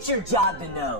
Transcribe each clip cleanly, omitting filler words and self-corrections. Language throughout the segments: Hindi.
It's your job to know.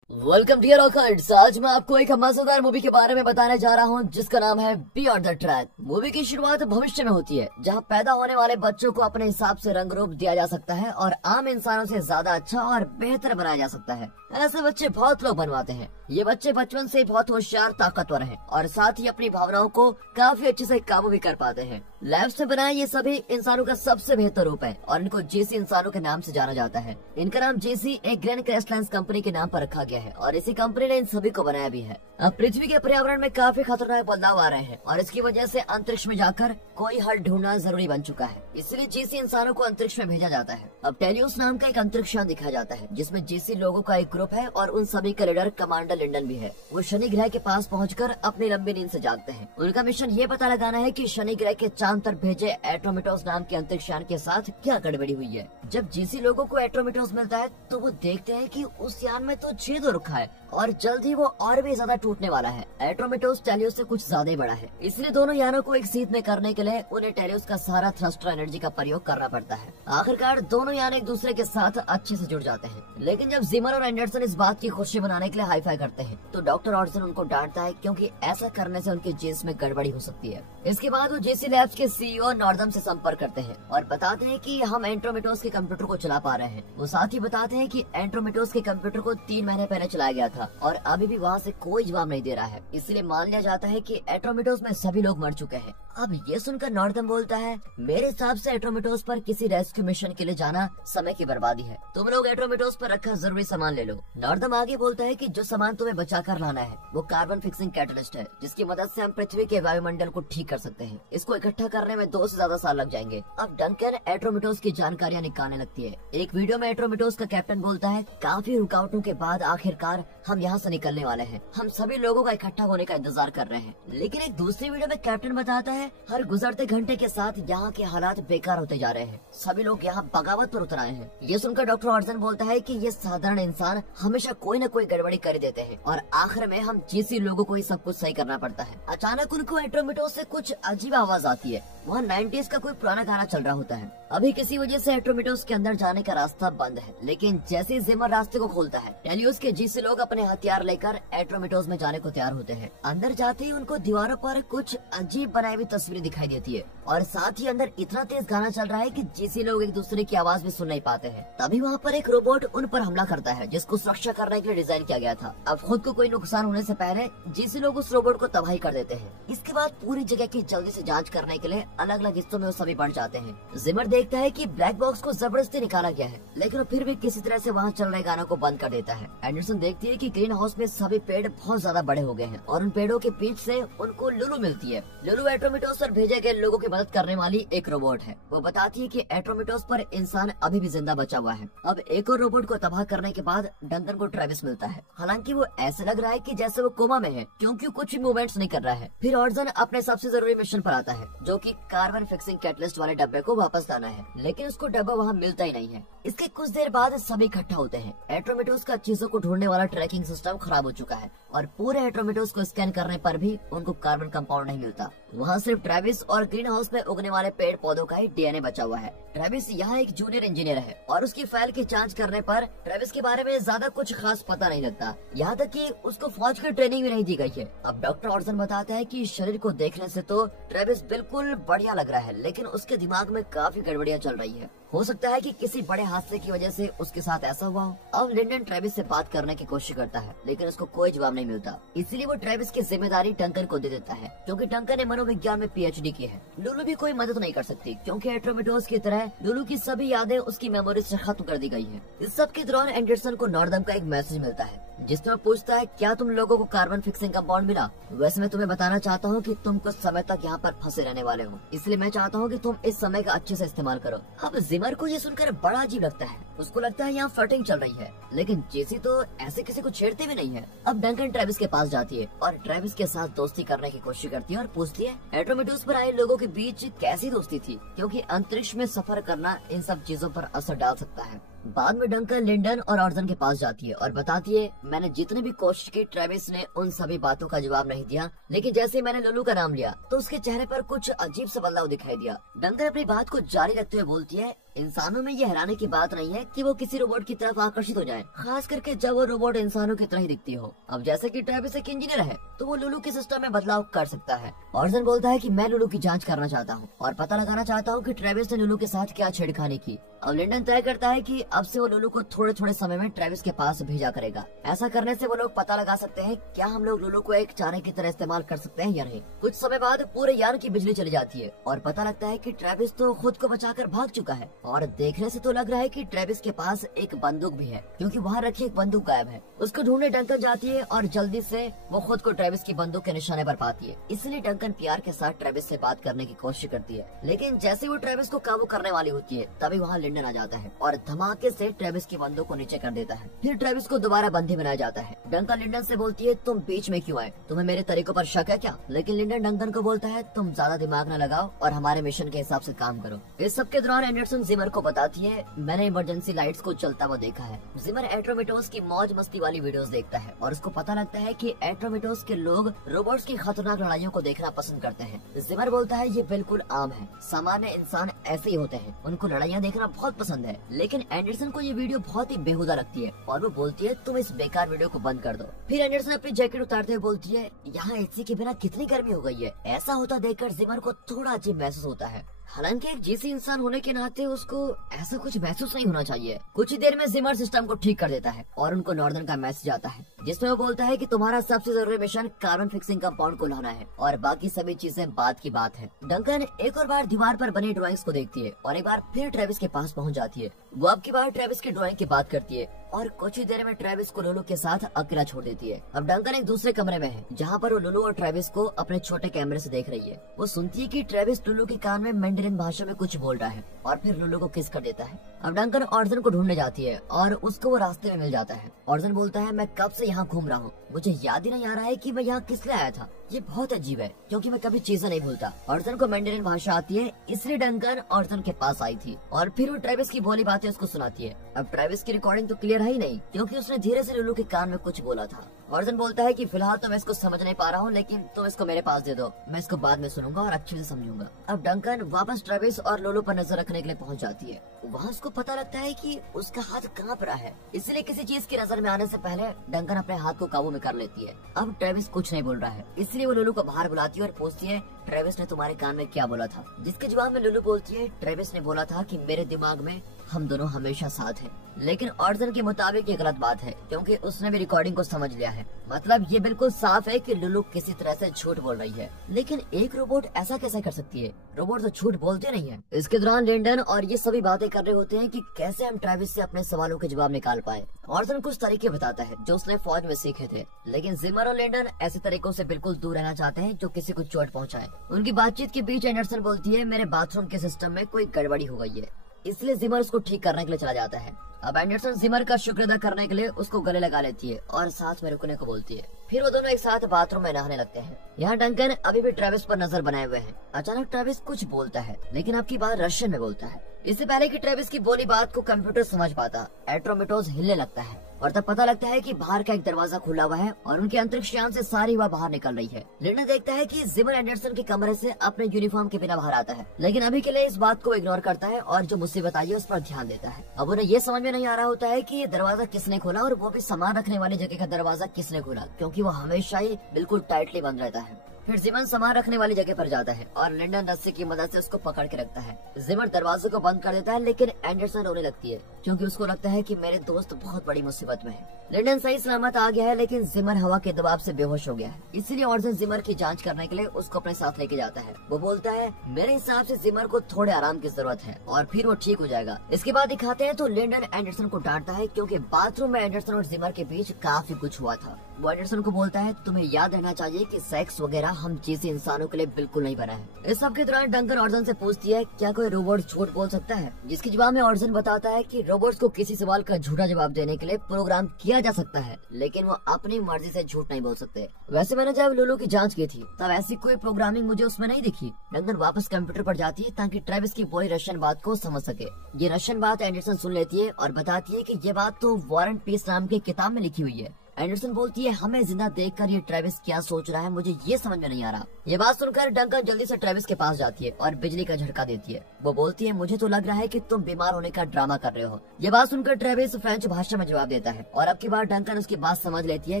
Welcome dear awkwards. आज मैं आपको एक मजेदार मूवी के बारे में बताने जा रहा हूँ जिसका नाम है बियॉन्ड द ट्रैक। मूवी की शुरुआत भविष्य में होती है जहाँ पैदा होने वाले बच्चों को अपने हिसाब से रंग रूप दिया जा सकता है और आम इंसानों से ज्यादा अच्छा और बेहतर बनाया जा सकता है। ऐसे बच्चे बहुत लोग बनवाते हैं। ये बच्चे बचपन से बहुत होशियार, ताकतवर हैं और साथ ही अपनी भावनाओं को काफी अच्छे से काबू भी कर पाते हैं। लैब से बनाए ये सभी इंसानों का सबसे बेहतर रूप है और इनको जेसी इंसानों के नाम से जाना जाता है। इनका नाम जेसी एक ग्रैंड क्रेस्टलाइंस कंपनी के नाम पर रखा गया है और इसी कंपनी ने इन सभी को बनाया भी है। अब पृथ्वी के पर्यावरण में काफी खतरनाक बदलाव आ रहे हैं और इसकी वजह से अंतरिक्ष में जाकर कोई हल ढूंढना जरूरी बन चुका है। इसलिए जेसी इंसानों को अंतरिक्ष में भेजा जाता है। अब टेलियोस नाम का एक अंतरिक्ष यान दिखाया जाता है जिसमें जेसी लोगों का एक ग्रुप है और उन सभी का लीडर कमांडर लिंडन भी है। वो शनि ग्रह के पास पहुंचकर अपनी लंबी नींद से जागते हैं। उनका मिशन ये पता लगाना है कि शनि ग्रह के चांद पर भेजे एट्रोमिटोस नाम के अंतरिक्ष यान के साथ क्या गड़बड़ी हुई है। जब जेसी लोगों को एट्रोमिटोस मिलता है तो वो देखते हैं कि उस यान में तो छेद हो रखा है और जल्द ही वो और भी ज्यादा टूटने वाला है। एट्रोमिटोस टेलियोस से कुछ ज्यादा ही बड़ा है, इसलिए दोनों यानों को एक सीध में करने के लिए उन्हें टेलियोस का सारा थ्रस्टर एनर्जी का प्रयोग करना पड़ता है। आखिरकार दोनों यान एक दूसरे के साथ अच्छे से जुड़ जाते हैं। लेकिन जब जिमर और एंडरसन इस बात की खुशी मनाने के लिए हाई फाई करते हैं तो डॉक्टर ऑर्डसन उनको डांटता है क्योंकि ऐसा करने से उनके जीन्स में गड़बड़ी हो सकती है। इसके बाद वो जेसी लैब्स के सीईओ नॉर्दम से संपर्क करते हैं और बताते हैं कि हम एंट्रोमिटोस के कंप्यूटर को चला पा रहे हैं। वो साथ ही बताते हैं कि एंट्रोमिटोस के कंप्यूटर को 3 महीने पहले चलाया गया था और अभी भी वहाँ से कोई जवाब नहीं दे रहा है। इसलिए मान लिया जाता है कि एट्रोमिटोस में सभी लोग मर चुके हैं। अब ये सुनकर नॉर्दम बोलता है, मेरे हिसाब से एट्रोमिटोस पर किसी रेस्क्यू मिशन के लिए जाना समय की बर्बादी है। तुम लोग एट्रोमिटोस पर रखा जरूरी सामान ले लो। नॉर्दम आगे बोलता है कि जो सामान तुम्हें बचा कर लाना है वो कार्बन फिक्सिंग कैटलिस्ट है जिसकी मदद से हम पृथ्वी के वायुमंडल को ठीक कर सकते हैं। इसको इकट्ठा करने में 2 से ज्यादा साल लग जाएंगे। अब डंकन एट्रोमिटोस की जानकारियां निकालने लगती है। एक वीडियो में एट्रोमिटोस का कैप्टन बोलता है, काफी रुकावटों के बाद आखिरकार हम यहाँ से निकलने वाले हैं। हम सभी लोगों का इकट्ठा होने का इंतजार कर रहे हैं। लेकिन एक दूसरी वीडियो में कैप्टन बताता है, हर गुजरते घंटे के साथ यहाँ के हालात बेकार होते जा रहे हैं। सभी लोग यहाँ बगावत पर उतर आए हैं। ये सुनकर डॉक्टर ऑर्डसन बोलता है कि ये साधारण इंसान हमेशा कोई न कोई गड़बड़ी कर देते हैं और आखिर में हम जेसी लोगों को ही सब कुछ सही करना पड़ता है। अचानक उनको एट्रोमिटोस से कुछ अजीब आवाज आती है। वहाँ 90s का कोई पुराना गाना चल रहा होता है। अभी किसी वजह से एट्रोमिटोस के अंदर जाने का रास्ता बंद है, लेकिन जैसे ही जिमर रास्ते को खोलता है टेलियोस के जेसी लोग अपने हथियार लेकर एट्रोमिटोस में जाने को तैयार होते हैं। अंदर जाते ही उनको दीवारों पर कुछ अजीब बनाई हुई तस्वीरें दिखाई देती है और साथ ही अंदर इतना तेज गाना चल रहा है कि जेसी लोग एक दूसरे की आवाज भी सुन नहीं पाते हैं। तभी वहाँ पर एक रोबोट उन पर हमला करता है जिसको सुरक्षा करने के लिए डिजाइन किया गया था। अब खुद को कोई नुकसान होने से पहले जेसी लोग उस रोबोट को तबाही कर देते हैं। इसके बाद पूरी जगह की जल्दी से जांच करने के लिए अलग अलग हिस्सों में वो सभी बढ़ जाते हैं। जिमर देखता है कि ब्लैक बॉक्स को जबरदस्ती निकाला गया है, लेकिन फिर भी किसी तरह से वहाँ चल रहे गानों को बंद कर देता है। एंडरसन देखती है कि ग्रीन हाउस में सभी पेड़ बहुत ज्यादा बड़े हो गए हैं और उन पेड़ों के बीच से उनको लुलू मिलती है। लुलू एट्रोमिटोस पर भेजे गए लोगों की मदद करने वाली एक रोबोट है। वो बताती है कि एट्रोमिटोस पर इंसान अभी भी जिंदा बचा हुआ है। अब एक और रोबोट को तबाह करने के बाद डंकन को ट्रेविस मिलता है। हालांकि वो ऐसे लग रहा है कि जैसे वो कोमा में है क्योंकि कुछ भी मूवमेंट्स नहीं कर रहा है। फिर ऑर्डसन अपने सबसे जरूरी मिशन पर आता है जो कि कार्बन फिक्सिंग कैटलिस्ट वाले डब्बे को वापस लाना है, लेकिन उसको डब्बा वहाँ मिलता ही नहीं है। इसके कुछ देर बाद सभी इकट्ठा होते हैं। एट्रोमिटोस का चीजों को ढूंढने वाला ट्रैकिंग सिस्टम खराब हो चुका है और पूरे एट्रोमिटोस को स्कैन करने पर भी उनको कार्बन कंपाउंड नहीं मिलता। वहाँ सिर्फ ट्रेविस और ग्रीन हाउस में उगने वाले पेड़ पौधों का ही डीएनए बचा हुआ है। ट्रेविस यहाँ एक जूनियर इंजीनियर है और उसकी फाइल की जांच करने पर ट्रेविस के बारे में ज्यादा कुछ खास पता नहीं लगता। यहाँ तक कि उसको फौज की ट्रेनिंग भी नहीं दी गई है। अब डॉक्टर ऑर्डसन बताता है कि शरीर को देखने से तो ट्रेविस बिल्कुल बढ़िया लग रहा है, लेकिन उसके दिमाग में काफी गड़बड़ियाँ चल रही है। हो सकता है कि किसी बड़े हादसे की वजह से उसके साथ ऐसा हुआ हो। अब लिंडन ट्रेविस से बात करने की कोशिश करता है, लेकिन उसको कोई जवाब नहीं मिलता। इसीलिए वो ट्रेविस की जिम्मेदारी डंकन को दे देता है, क्योंकि डंकन ने मनोविज्ञान में पीएचडी की है। लुलू भी कोई मदद नहीं कर सकती क्योंकि एट्रोमिटोस की तरह लुलू की सभी यादें उसकी मेमोरी से खत्म कर दी गई है। इस सब के दौरान एंडरसन को नॉर्दम का एक मैसेज मिलता है जिसमें पूछता है, क्या तुम लोगों को कार्बन फिक्सिंग कंपाउंड मिला? वैसे मैं तुम्हें बताना चाहता हूँ कि तुम कुछ समय तक यहाँ पर फंसे रहने वाले हो, इसलिए मैं चाहता हूँ कि तुम इस समय का अच्छे से इस्तेमाल करो। अब जिमर को ये सुनकर बड़ा अजीब लगता है। उसको लगता है यहाँ फ्लर्टिंग चल रही है, लेकिन जेसी तो ऐसे किसी को छेड़ते भी नहीं है। अब डंकन ट्रेविस के पास जाती है और ट्रेविस के साथ दोस्ती करने की कोशिश करती है और पूछती है, एट्रोमिटोस पर आए लोगों के बीच कैसी दोस्ती थी, क्योंकि अंतरिक्ष में सफर करना इन सब चीजों पर असर डाल सकता है। बाद में डंकन लिंडन और ऑर्जन के पास जाती है और बताती है, मैंने जितनी भी कोशिश की ट्रेविस ने उन सभी बातों का जवाब नहीं दिया, लेकिन जैसे ही मैंने लुलू का नाम लिया तो उसके चेहरे पर कुछ अजीब सा बदलाव दिखाई दिया। डंकन अपनी बात को जारी रखते हुए बोलती है, इंसानों में ये हैरानी की बात नहीं है कि वो किसी रोबोट की तरफ आकर्षित हो जाए, खास करके जब वो रोबोट इंसानों की तरह ही दिखती हो। अब जैसे कि ट्रेविस एक इंजीनियर है तो वो लुलू के सिस्टम में बदलाव कर सकता है। ऑर्जन बोलता है कि मैं लुलू की जांच करना चाहता हूँ और पता लगाना चाहता हूँ कि ट्रेविस ने लुलू के साथ क्या छेड़खानी की। अब लिंडन तय करता है कि अब से वो लुलू को थोड़े थोड़े समय में ट्रेविस के पास भेजा करेगा। ऐसा करने से वो लोग पता लगा सकते हैं क्या हम लोग लुलू को एक चारे की तरह इस्तेमाल कर सकते हैं या नहीं। कुछ समय बाद पूरे यान की बिजली चली जाती है और पता लगता है कि ट्रेविस तो खुद को बचाकर भाग चुका है और देखने से तो लग रहा है कि ट्रेविस के पास एक बंदूक भी है, क्योंकि वहाँ रखी एक बंदूक गायब है। उसको ढूंढने डंकन जाती है और जल्दी से वो खुद को ट्रेविस की बंदूक के निशाने पर पाती है। इसलिए डंकन प्यार के साथ ट्रेविस से बात करने की कोशिश करती है, लेकिन जैसे वो ट्रेविस को काबू करने वाली होती है तभी वहाँ लिंडन आ जाता है और धमाके से ट्रेविस की बंदूक को नीचे कर देता है। फिर ट्रेविस को दोबारा बंदी बनाया जाता है। डंकन लिंडन से बोलती है, तुम बीच में क्यों आए, तुम्हें मेरे तरीकों पर शक है क्या? लेकिन लिंडन डंकन को बोलता है, तुम ज्यादा दिमाग न लगाओ और हमारे मिशन के हिसाब से काम करो। इस सब के दौरान एंडरसन जिमर को बताती है, मैंने इमरजेंसी लाइट्स को चलता हुआ देखा है। जिमर एट्रोमिटोस की मौज मस्ती वाली वीडियोस देखता है और उसको पता लगता है कि एट्रोमिटोस के लोग रोबोट्स की खतरनाक लड़ाइयों को देखना पसंद करते हैं। जिमर बोलता है, ये बिल्कुल आम है, सामान्य इंसान ऐसे ही होते हैं, उनको लड़ाइयाँ देखना बहुत पसंद है। लेकिन एंडरसन को ये वीडियो बहुत ही बेहुदा लगती है और वो बोलती है, तुम इस बेकार वीडियो को बंद कर दो। फिर एंडरसन अपनी जैकेट उतारते हुए बोलती है, यहाँ एसी के बिना कितनी गर्मी हो गई है। ऐसा होता देखकर जिमर को थोड़ा अजीब महसूस होता है। हालांकि एक जीसी इंसान होने के नाते उसको ऐसा कुछ महसूस नहीं होना चाहिए। कुछ ही देर में जिमर सिस्टम को ठीक कर देता है और उनको नॉर्दर्न का मैसेज आता है, जिसमें वो बोलता है कि तुम्हारा सबसे जरूरी मिशन कार्बन फिक्सिंग कंपाउंड को लाना है और बाकी सभी चीजें बाद की बात है। डंकन एक और बार दीवार पर बनी ड्राइंग्स को देखती है और एक बार फिर ट्रेविस के पास पहुंच जाती है। वो अब की बार ट्रेविस की ड्राइंग की बात करती है और कुछ ही देर में ट्रेविस को लुलू के साथ अकेला छोड़ देती है। अब डंकन एक दूसरे कमरे में है जहाँ पर वो लुलू और ट्रेविस को अपने छोटे कैमरे से देख रही है। वो सुनती है कि ट्रेविस लुलू के कान में मैंडरिन भाषा में कुछ बोल रहा है और फिर लुलू को किस कर देता है। अब डंकन ऑर्जन को ढूंढने जाती है और उसको वो रास्ते में मिल जाता है। ऑर्जन बोलता है, मैं कब से यहाँ घूम रहा हूँ, मुझे याद ही नहीं आ रहा है कि मैं यहाँ किस लिए आया था। ये बहुत अजीब है क्योंकि मैं कभी चीजें नहीं भूलता। ऑर्जन को मैंडरिन भाषा आती है, इसलिए डंकन ऑर्जन के पास आई थी और फिर वो ट्रेविस की बोली बातें उसको सुनाती है। अब ट्रेविस की रिकॉर्डिंग तो क्लियर है ही नहीं क्योंकि उसने धीरे से लुलू के कान में कुछ बोला था। ऑर्जन बोलता है कि फिलहाल तो मैं इसको समझ नहीं पा रहा हूँ, लेकिन तुम इसको मेरे पास दे दो, मैं इसको बाद में सुनूंगा और अच्छे से समझूंगा। अब डंकन वापस ट्रेविस और लुलू पर नजर रखने के लिए पहुंच जाती है। वहाँ उसको पता लगता है कि उसका हाथ कांप रहा है, इसलिए किसी चीज की नजर में आने से पहले डंकन अपने हाथ को काबू में कर लेती है। अब ट्रेविस कुछ नहीं बोल रहा है, इसलिए वो लुलू को बाहर बुलाती है और पूछती है, ट्रेविस ने तुम्हारे कान में क्या बोला था? जिसके जवाब में लुलू बोलती है, ट्रेविस ने बोला था कि मेरे दिमाग में हम दोनों हमेशा साथ हैं। लेकिन ऑर्जन के मुताबिक ये गलत बात है क्योंकि उसने भी रिकॉर्डिंग को समझ लिया है। मतलब ये बिल्कुल साफ है कि लुलू किसी तरह से झूठ बोल रही है। लेकिन एक रोबोट ऐसा कैसे कर सकती है? रोबोट तो झूठ बोलते नहीं है। इसके दौरान लिंडन और ये सभी बातें कर रहे होते हैं कि कैसे हम ट्रेविस से अपने सवालों के जवाब निकाल पाए। ऑर्जन कुछ तरीके बताता है जो उसने फौज में सीखे थे, लेकिन जिमर और लिंडन ऐसे तरीकों से बिल्कुल दूर रहना चाहते हैं जो किसी को चोट पहुँचाए। उनकी बातचीत के बीच एंडरसन बोलती है, मेरे बाथरूम के सिस्टम में कोई गड़बड़ी हो गई है, इसलिए जिमर उसको ठीक करने के लिए चला जाता है। अब एंडरसन जिमर का शुक्र अदा करने के लिए उसको गले लगा लेती है और साथ में रुकने को बोलती है। फिर वो दोनों एक साथ बाथरूम में नहाने लगते हैं। यहाँ डंकन अभी भी ट्रेविस पर नजर बनाए हुए हैं। अचानक ट्रेविस कुछ बोलता है, लेकिन अब की बार रशियन में बोलता है। इससे पहले कि ट्रेविस की बोली बात को कंप्यूटर समझ पाता, एट्रोमिटोस हिलने लगता है और तब पता लगता है कि बाहर का एक दरवाजा खुला हुआ है और उनके अंतरिक्ष यान से सारी हवा बाहर निकल रही है। लिंडन देखता है कि जिमर एंडरसन के कमरे से अपने यूनिफॉर्म के बिना बाहर आता है, लेकिन अभी के लिए इस बात को इग्नोर करता है और जो मुसीबत आई है उस पर ध्यान देता है। अब उन्हें ये समझ में नहीं आ रहा होता है कि ये दरवाजा किसने खोला और वो भी सामान रखने वाली जगह का दरवाजा किसने खोला, क्योंकि वो हमेशा ही बिल्कुल टाइटली बंद रहता है। फिर जिमर सामान रखने वाली जगह पर जाता है और लिंडन रस्सी की मदद से उसको पकड़ के रखता है। जिमर दरवाजे को बंद कर देता है, लेकिन एंडरसन रोने लगती है क्योंकि उसको लगता है कि मेरे दोस्त बहुत बड़ी मुसीबत में है। लिंडन सही सलामत आ गया है, लेकिन जिमर हवा के दबाव से बेहोश हो गया है। इसलिए ऑर्जन जिमर की जांच करने के लिए उसको अपने साथ लेके जाता है। वो बोलता है, मेरे हिसाब से जिमर को थोड़े आराम की जरूरत है और फिर वो ठीक हो जाएगा। इसके बाद दिखाते हैं तो लिंडन एंडरसन को डांटता है क्योंकि बाथरूम में एंडरसन और जिमर के बीच काफी कुछ हुआ था। वो एंडरसन को बोलता है तुम्हें याद रहना चाहिए कि सेक्स वगैरह हम जैसे इंसानों के लिए बिल्कुल नहीं बना है। इस सब के दौरान डंकन ऑर्जन से पूछती है क्या कोई रोबोट झूठ बोल सकता है, जिसके जवाब में ऑर्जन बताता है कि रोबोट्स को किसी सवाल का झूठा जवाब देने के लिए प्रोग्राम किया जा सकता है, लेकिन वो अपनी मर्जी से झूठ नहीं बोल सकते। वैसे मैंने जब लुलू की जांच की थी तब ऐसी कोई प्रोग्रामिंग मुझे उसमें नहीं दिखी। डंकन वापस कंप्यूटर पर जाती है ताकि ट्रेविस की बोली रशियन बात को समझ सके। ये रशियन बात एंडरसन सुन लेती है और बताती है कि ये बात तो वॉर एंड पीस नाम की किताब में लिखी हुई है। एंडरसन बोलती है हमें जिंदा देखकर ये ट्रेविस क्या सोच रहा है मुझे ये समझ में नहीं आ रहा। ये बात सुनकर डंकन जल्दी से ट्रेविस के पास जाती है और बिजली का झटका देती है। वो बोलती है मुझे तो लग रहा है कि तुम बीमार होने का ड्रामा कर रहे हो। ये बात सुनकर ट्रेविस फ्रेंच भाषा में जवाब देता है और अब की बार डंकन उसकी बात समझ लेती है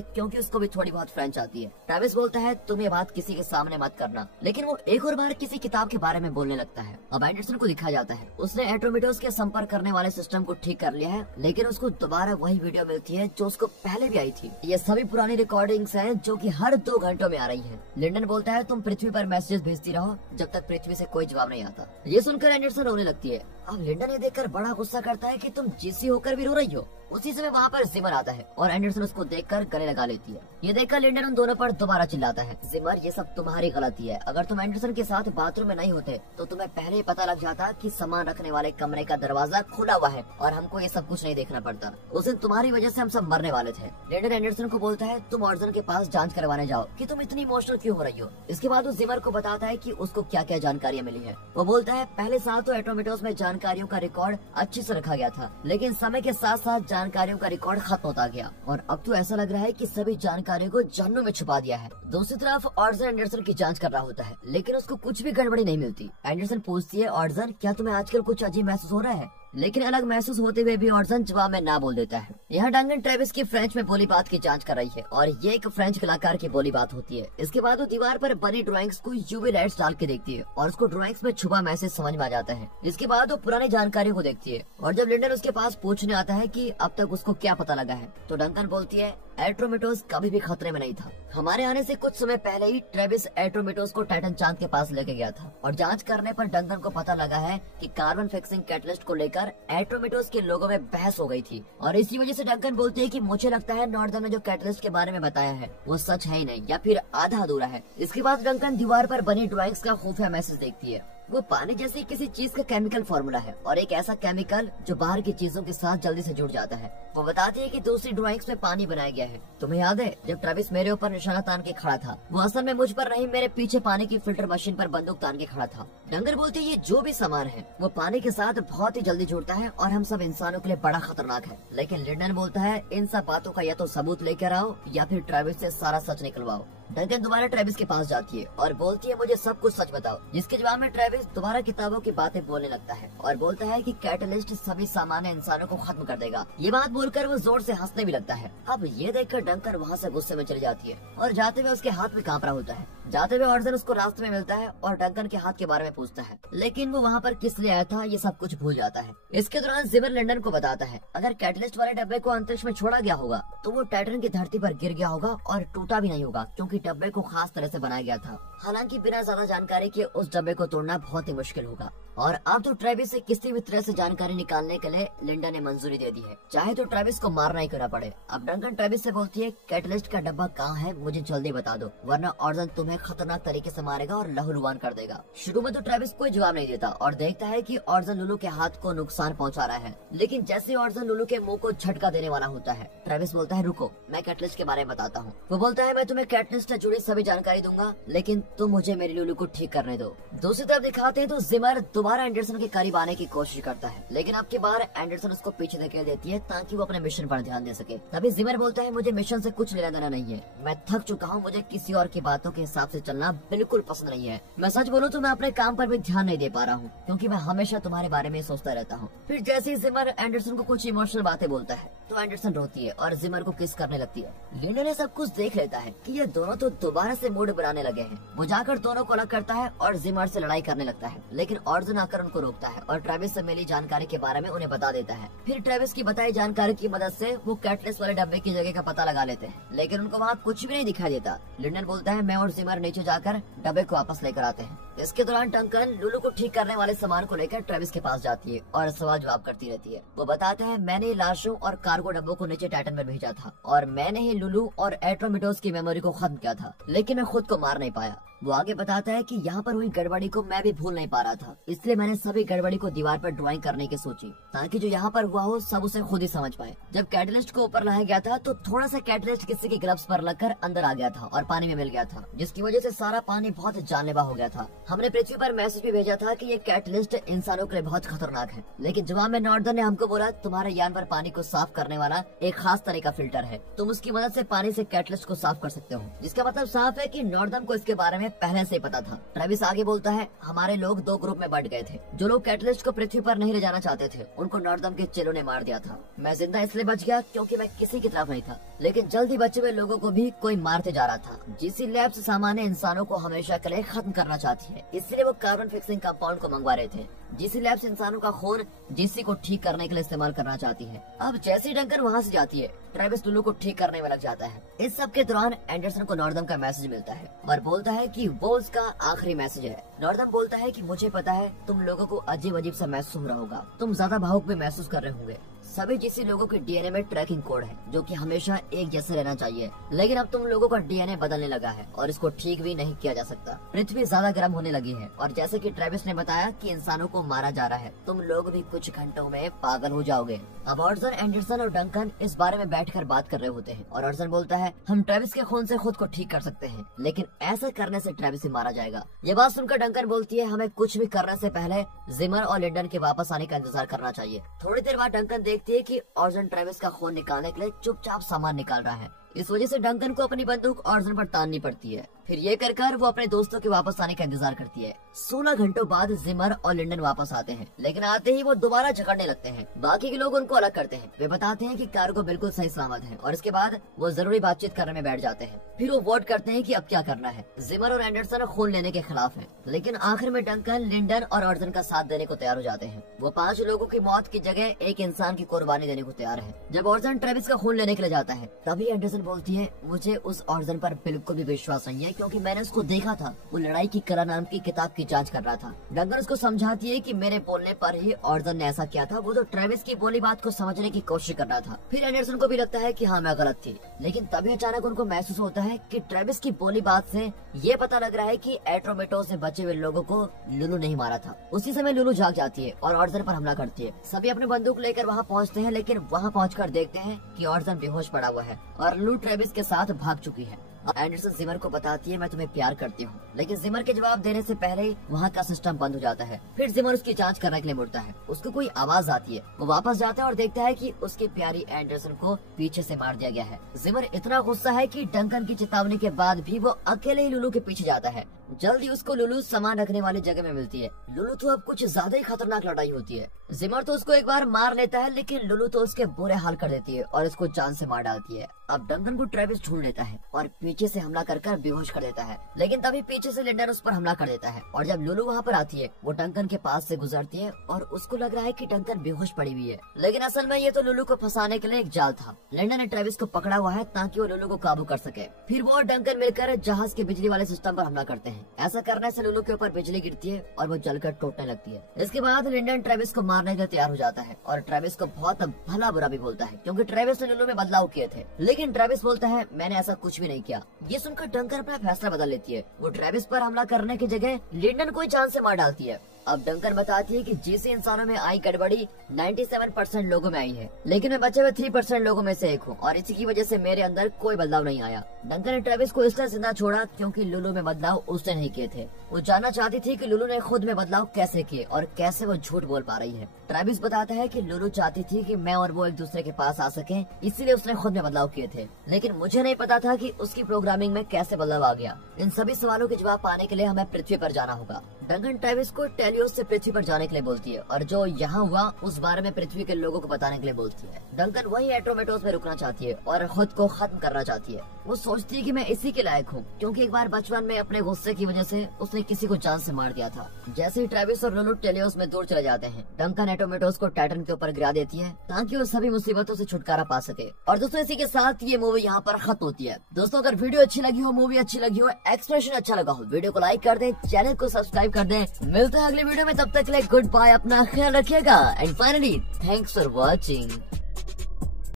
क्योंकि उसको भी थोड़ी बहुत फ्रेंच आती है। ट्रेविस बोलता है तुम ये बात किसी के सामने मत करना, लेकिन वो एक और बार किसी किताब के बारे में बोलने लगता है। अब एंडरसन को दिखाया जाता है उसने एट्रोमिटोस के संपर्क करने वाले सिस्टम को ठीक कर लिया है, लेकिन उसको दोबारा वही वीडियो मिलती है जो उसको पहले भी आई थी। ये सभी पुरानी रिकॉर्डिंग्स हैं जो कि हर 2 घंटों में आ रही हैं। लिंडन बोलता है तुम पृथ्वी पर मैसेजेस भेजती रहो जब तक पृथ्वी से कोई जवाब नहीं आता। ये सुनकर एंडरसन रोने लगती है। अब लिंडन ये देखकर बड़ा गुस्सा करता है कि तुम जीसी होकर भी रो रही हो। उसी समय वहाँ पर जिमर आता है और एंडरसन उसको देखकर गले लगा लेती है। ये देखकर लिंडन उन दोनों पर दोबारा चिल्लाता है जिमर ये सब तुम्हारी गलती है, अगर तुम एंडरसन के साथ बाथरूम में नहीं होते तो तुम्हें पहले ही पता लग जाता कि सामान रखने वाले कमरे का दरवाजा खुला हुआ है और हमको ये सब कुछ नहीं देखना पड़ता। उस दिन तुम्हारी वजह से हम सब मरने वाले थे। लिंडन एंडरसन को बोलता है तुम ऑर्जन के पास जांच करवाने जाओ कि तुम इतनी इमोशनल क्यों हो रही हो। इसके बाद वो जिमर को बताता है कि उसको क्या क्या जानकारियाँ मिली है। वो बोलता है पहले साल तो एटोमिटोस में जानकारियों का रिकॉर्ड अच्छे से रखा गया था, लेकिन समय के साथ साथ जानकारियों का रिकॉर्ड खत्म होता गया और अब तो ऐसा लग रहा है कि सभी जानकारियों को जहन्नुम में छुपा दिया है। दूसरी तरफ ऑर्जन एंडरसन की जांच कर रहा होता है, लेकिन उसको कुछ भी गड़बड़ी नहीं मिलती। एंडरसन पूछती है ऑर्जन क्या तुम्हें आजकल कुछ अजीब महसूस हो रहा है, लेकिन अलग महसूस होते हुए भी ऑर्जन जवाब में ना बोल देता है। यहाँ डंकन ट्रेविस की फ्रेंच में बोली बात की जांच कर रही है और ये एक फ्रेंच कलाकार की बोली बात होती है। इसके बाद वो दीवार पर बनी ड्राइंग्स को यूवी लाइट्स डाल के देखती है और उसको ड्राइंग्स में छुपा मैसेज समझ में आ जाता है। इसके बाद वो पुरानी जानकारी को देखती है और जब लिंडन उसके पास पूछने आता है कि अब तक उसको क्या पता लगा है तो डंकन बोलती है एट्रोमिटोस कभी भी खतरे में नहीं था। हमारे आने से कुछ समय पहले ही ट्रेविस एट्रोमिटोस को टाइटन चांद के पास लेके गया था और जांच करने पर डंकन को पता लगा है कि कार्बन फिक्सिंग कैटलिस्ट को लेकर एट्रोमिटोस के लोगों में बहस हो गई थी और इसी वजह से डंकन बोलते हैं कि मुझे लगता है नॉर्दन ने जो कैटलिस्ट के बारे में बताया है वो सच है ही नहीं या फिर आधा अधूरा है। इसके बाद डंकन दीवार पर बनी ड्राइंग्स का खुफिया मैसेज देखती है। वो पानी जैसी किसी चीज का केमिकल फॉर्मूला है और एक ऐसा केमिकल जो बाहर की चीजों के साथ जल्दी से जुड़ जाता है। वो बताती है कि दूसरी ड्राइंग्स में पानी बनाया गया है। तुम्हें याद है जब ट्रेविस मेरे ऊपर निशाना तान के खड़ा था, वो असल में मुझ पर नहीं मेरे पीछे पानी की फिल्टर मशीन पर बंदूक तान के खड़ा था। डंगर बोलती है ये जो भी सामान है वो पानी के साथ बहुत ही जल्दी जुड़ता है और हम सब इंसानों के लिए बड़ा खतरनाक है। लेकिन लिंडन बोलता है इन सब बातों का या तो सबूत लेकर आओ या फिर ट्रेविस से सारा सच निकलवाओ। डंकन दोबारा ट्रेविस के पास जाती है और बोलती है मुझे सब कुछ सच बताओ, जिसके जवाब में ट्रेविस दोबारा किताबों की बातें बोलने लगता है और बोलता है कि कैटलिस्ट सभी सामान्य इंसानों को खत्म कर देगा। ये बात बोलकर वो जोर से हंसने भी लगता है। अब ये देखकर डंकन वहाँ से गुस्से में चली जाती है और जाते हुए उसके हाथ में कांप रहा होता है। जाते हुए ऑर्जन उसको रास्ते में मिलता है और डंकन के हाथ के बारे में पूछता है, लेकिन वो वहाँ पर किस लिए आया था ये सब कुछ भूल जाता है। इसके दौरान जिमर लिंडन को बताता है अगर कैटलिस्ट वाले डब्बे को अंतरिक्ष में छोड़ा गया होगा तो वो टाइटन की धरती पर गिर गया होगा और टूटा भी नहीं होगा, क्योंकि डब्बे को खास तरह से बनाया गया था। हालांकि बिना ज्यादा जानकारी के उस डब्बे को तोड़ना बहुत ही मुश्किल होगा और अब तो ट्रेविस से किसी भी तरह से जानकारी निकालने के लिए लिंडन ने मंजूरी दे दी है, चाहे तो ट्रेविस को मारना ही करना पड़े। अब डंकन ट्रेविस से बोलती है कैटलिस्ट का डब्बा कहाँ है मुझे जल्दी बता दो, वरना ऑर्जन तुम्हें खतरनाक तरीके से मारेगा और लहूलुहान कर देगा। शुरू में तो ट्रेविस कोई जवाब नहीं देता और देखता है कि ऑर्जन लुलू के हाथ को नुकसान पहुंचा रहा है, लेकिन जैसे ऑर्जन लुलू के मुंह को झटका देने वाला होता है ट्रेविस बोलता है रुको मैं कैटलिस्ट के बारे में बताता हूँ। वो बोलता है मैं तुम्हें कैटलिस्ट से जुड़ी सभी जानकारी दूंगा, लेकिन तुम मुझे मेरी लुलू को ठीक करने दो। दूसरी तरफ दिखाते हैं तो जिमर दोबारा एंडरसन के करीब आने की कोशिश करता है, लेकिन अब की बार एंडरसन उसको पीछे धकेल देती है ताकि वो अपने मिशन पर ध्यान दे सके। तभी जिमर बोलता है मुझे मिशन से कुछ लेना देना नहीं है, मैं थक चुका हूँ, मुझे किसी और की बातों के हिसाब से चलना बिल्कुल पसंद नहीं है। मैं सच बोलूँ तो मैं अपने काम पर भी ध्यान नहीं दे पा रहा हूँ, क्योंकि मैं हमेशा तुम्हारे बारे में सोचता रहता हूँ। फिर जैसे ही जिमर एंडरसन को कुछ इमोशनल बातें बोलता है तो एंडरसन रोती है और जिमर को किस करने लगती है। लिंडन ने सब कुछ देख लेता है कि ये दोनों तो दोबारा से मूड बनाने लगे हैं। वो जाकर दोनों को अलग करता है और जिमर से लड़ाई करने लगता है, लेकिन ऑर्जन आकर उनको रोकता है और ट्रेविस से मिली जानकारी के बारे में उन्हें बता देता है। फिर ट्रेविस की बताई जानकारी की मदद से वो कैटलिस्ट वाले डब्बे की जगह का पता लगा लेते हैं, लेकिन उनको वहाँ कुछ भी नहीं दिखाई देता। लिंडन बोलता है मैं और जिमर जिमर नीचे जाकर डब्बे को वापस लेकर आते हैं। इसके दौरान डंकन लुलू को ठीक करने वाले सामान को लेकर ट्रेविस के पास जाती है और सवाल जवाब करती रहती है। वो बताते हैं, मैंने लाशों और कार्गो डब्बों को नीचे टाइटन में भेजा था और मैंने ही लुलू और एट्रोमिटोस की मेमोरी को खत्म किया था, लेकिन मैं खुद को मार नहीं पाया। वो आगे बताता है कि यहाँ पर हुई गड़बड़ी को मैं भी भूल नहीं पा रहा था, इसलिए मैंने सभी गड़बड़ी को दीवार पर ड्राइंग करने की सोची ताकि जो यहाँ पर हुआ हो सब उसे खुद ही समझ पाए। जब कैटलिस्ट को ऊपर लाया गया था तो थोड़ा सा कैटलिस्ट किसी के ग्लव्स पर लगकर अंदर आ गया था और पानी में मिल गया था, जिसकी वजह से सारा पानी बहुत जानलेवा हो गया था। हमने पृथ्वी पर मैसेज भी भेजा था कि ये कैटलिस्ट इंसानों के लिए बहुत खतरनाक है, लेकिन जवाब में नॉर्दर्न ने हमको बोला, तुम्हारे यान पर पानी को साफ करने वाला एक खास तरह का फिल्टर है, तुम उसकी मदद से पानी से कैटलिस्ट को साफ कर सकते हो। जिसका मतलब साफ है कि नॉर्दर्न को इसके बारे में पहले से पता था। ट्रेविस आगे बोलता है, हमारे लोग 2 ग्रुप में बंट गए थे। जो लोग कैटलिस्ट को पृथ्वी पर नहीं ले जाना चाहते थे उनको नॉर्दर्न के चेलों ने मार दिया था। मैं जिंदा इसलिए बच गया क्योंकि मैं किसी की तरफ नहीं था, लेकिन जल्दी बचे हुए लोगों को भी कोई मारते जा रहा था। जीसी लैब्स सामान्य इंसानों को हमेशा के लिए खत्म करना चाहती है, इसलिए वो कार्बन फिक्सिंग कंपाउंड को मंगवा रहे थे। जीसी लैब्स इंसानों का खून जीसी को ठीक करने के लिए इस्तेमाल करना चाहती है। अब जैसी डंकन वहाँ से जाती है, ट्रेविस लुलू को ठीक करने में लग जाता है। इस सब के दौरान एंडरसन को नॉर्दर्न का मैसेज मिलता है और बोलता है कि वो उसका आखिरी मैसेज है। नॉर्दर्न बोलता है कि मुझे पता है तुम लोगों को अजीब अजीब सा महसूस हो रहा होगा, तुम ज्यादा भावुक भी महसूस कर रहे होंगे। सभी जीसी लोगों के डीएनए में ट्रैकिंग कोड है जो कि हमेशा एक जैसे रहना चाहिए, लेकिन अब तुम लोगों का डीएनए बदलने लगा है और इसको ठीक भी नहीं किया जा सकता। पृथ्वी ज्यादा गर्म होने लगी है और जैसे कि ट्रेविस ने बताया कि इंसानों को मारा जा रहा है, तुम लोग भी कुछ घंटों में पागल हो जाओगे। अब ऑर्सन, एंडरसन और डंकन इस बारे में बैठकर बात कर रहे होते हैं और ऑर्सन बोलता है, हम ट्रेविस के खून से खुद को ठीक कर सकते हैं, लेकिन ऐसा करने से ट्रेविस ही मारा जाएगा। ये बात सुनकर डंकन बोलती है, हमें कुछ भी करने से पहले जिमर और लिंडन के वापस आने का इंतजार करना चाहिए। थोड़ी देर बाद डंकन देखती है कि ऑर्सन ट्रेविस का खून निकालने के लिए चुपचाप सामान निकाल रहा है। इस वजह से डंकन को अपनी बंदूक ऑर्सन पर ताननी पड़ती है। फिर ये कर वो अपने दोस्तों के वापस आने का इंतजार करती है। 16 घंटों बाद जिमर और लिंडन वापस आते हैं, लेकिन आते ही वो दोबारा झगड़ने लगते हैं। बाकी के लोग उनको अलग करते हैं। वे बताते हैं कि कार्गो बिल्कुल सही सलामत है और इसके बाद वो जरूरी बातचीत करने में बैठ जाते हैं। फिर वो वोट करते हैं कि अब क्या करना है। जिमर और एंडरसन खून लेने के खिलाफ हैं, लेकिन आखिर में डंकन, लिंडन और ऑर्सन का साथ देने को तैयार हो जाते हैं। वो 5 लोगों की मौत की जगह एक इंसान की कुर्बानी देने को तैयार है। जब ऑर्सन ट्रेविस का खून लेने के लिए जाता है, तभी एंडरसन बोलती है, मुझे उस ऑर्सन पर बिल्कुल भी विश्वास नहीं है क्योंकि मैंने उसको देखा था, वो लड़ाई की कला नाम की किताब की जांच कर रहा था। डंकन उसको समझाती है कि मेरे बोलने पर ही ऑर्सन ने ऐसा किया था, वो तो ट्रेविस की बोली बात को समझने की कोशिश कर रहा था। फिर एंडरसन को भी लगता है कि हाँ मैं गलत थी, लेकिन तभी अचानक उनको महसूस होता है कि ट्रेविस की बोली बात से ये पता लग रहा है कि एट्रोमेटोस ने बचे हुए लोगों को लुलू नहीं मारा था। उसी समय लुलू जाग जाती है और ऑर्सन पर हमला करती है। सभी अपने बंदूक लेकर वहाँ पहुँचते हैं, लेकिन वहाँ पहुँचकर देखते हैं कि ऑर्सन बेहोश पड़ा हुआ है और लुलू ट्रेविस के साथ भाग चुकी है। एंडरसन जिमर को बताती है, मैं तुम्हें प्यार करती हूँ, लेकिन जिमर के जवाब देने से पहले ही वहाँ का सिस्टम बंद हो जाता है। फिर जिमर उसकी जांच करने के लिए मुड़ता है। उसको कोई आवाज आती है। वो वापस जाता है और देखता है कि उसकी प्यारी एंडरसन को पीछे से मार दिया गया है। जिमर इतना गुस्सा है कि डंकन की चेतावनी के बाद भी वो अकेले ही लुलू के पीछे जाता है। जल्दी उसको लुलू सामान रखने वाली जगह में मिलती है। लुलू तो अब कुछ ज्यादा ही खतरनाक लड़ाई होती है। जिमर तो उसको एक बार मार लेता है, लेकिन लुलू तो उसके बुरे हाल कर देती है और उसको जान से मार डालती है। अब डंकन को ट्रेविस ढूंढ लेता है और पीछे से हमला कर बेहोश कर देता है, लेकिन तभी पीछे से लिंडन उस पर हमला कर देता है। और जब लुलू वहाँ पर आती है, वो डंकन के पास से गुजरती है और उसको लग रहा है कि डंकन बेहोश पड़ी हुई है, लेकिन असल में ये तो लुलू को फंसाने के लिए एक जाल था। लिंडन ने ट्रेविस को पकड़ा हुआ है ताकि वो लुलू को काबू कर सके। फिर वो और डंकन मिलकर जहाज के बिजली वाले सिस्टम पर हमला करते हैं। ऐसा करने से लुलू के ऊपर बिजली गिरती है और वो जलकर टूटने लगती है। इसके बाद लिंडन ट्रेविस को मारने के लिए तैयार हो जाता है और ट्रेविस को बहुत भला बुरा भी बोलता है, क्योंकि ट्रेविस ने लुलू में बदलाव किए थे। लेकिन ट्रेविस बोलता है, मैंने ऐसा कुछ भी नहीं किया। ये सुनकर डंकन अपना फैसला बदल लेती है। वो ट्रेविस पर हमला करने की जगह लिंडन को ही जान से मार डालती है। अब डंकन बताती है कि जिसे इंसानों में आई गड़बड़ी 97% लोगों में आई है, लेकिन मैं बचे हुए 3% लोगों में से एक हूँ और इसी की वजह से मेरे अंदर कोई बदलाव नहीं आया। डंकन ने ट्रेविस को इसलिए जिंदा छोड़ा क्योंकि लुलू में बदलाव उसने नहीं किए थे। वो जानना चाहती थी कि लुलू ने खुद में बदलाव कैसे किए और कैसे वो झूठ बोल पा रही है। ट्रेविस बताता है कि लुलू चाहती थी कि मैं और वो एक दूसरे के पास आ सकें, इसीलिए उसने खुद में बदलाव किए थे, लेकिन मुझे नहीं पता था कि उसकी प्रोग्रामिंग में कैसे बदलाव आ गया। इन सभी सवालों के जवाब पाने के लिए हमें पृथ्वी पर जाना होगा। डंकन ट्रेविस को टेल ट्रेवियोस से पृथ्वी पर जाने के लिए बोलती है और जो यहाँ हुआ उस बारे में पृथ्वी के लोगों को बताने के लिए बोलती है। डंकन वही एट्रोमेटोस में रुकना चाहती है और खुद को खत्म करना चाहती है। वो सोचती है कि मैं इसी के लायक हूँ, क्योंकि एक बार बचपन में अपने गुस्से की वजह से उसने किसी को जान से मार दिया था। जैसे ही ट्रेविस और लुलु टेलियोस में दूर चले जाते हैं, डंकन एट्रोमेटोस को टाइटन के ऊपर गिरा देती है ताकि वो सभी मुसीबतों से छुटकारा पा सके। और दोस्तों इसी के साथ ये मूवी यहाँ पर खत्म होती है। दोस्तों अगर वीडियो अच्छी लगी हो, मूवी अच्छी लगी हो, एक्सप्रेशन अच्छा लगा हो, वीडियो को लाइक कर दें, चैनल को सब्सक्राइब कर दें। मिलते हैं अगली वीडियो में, तब तक के लिए गुड बाय, अपना ख्याल रखिएगा and finally thanks for watching.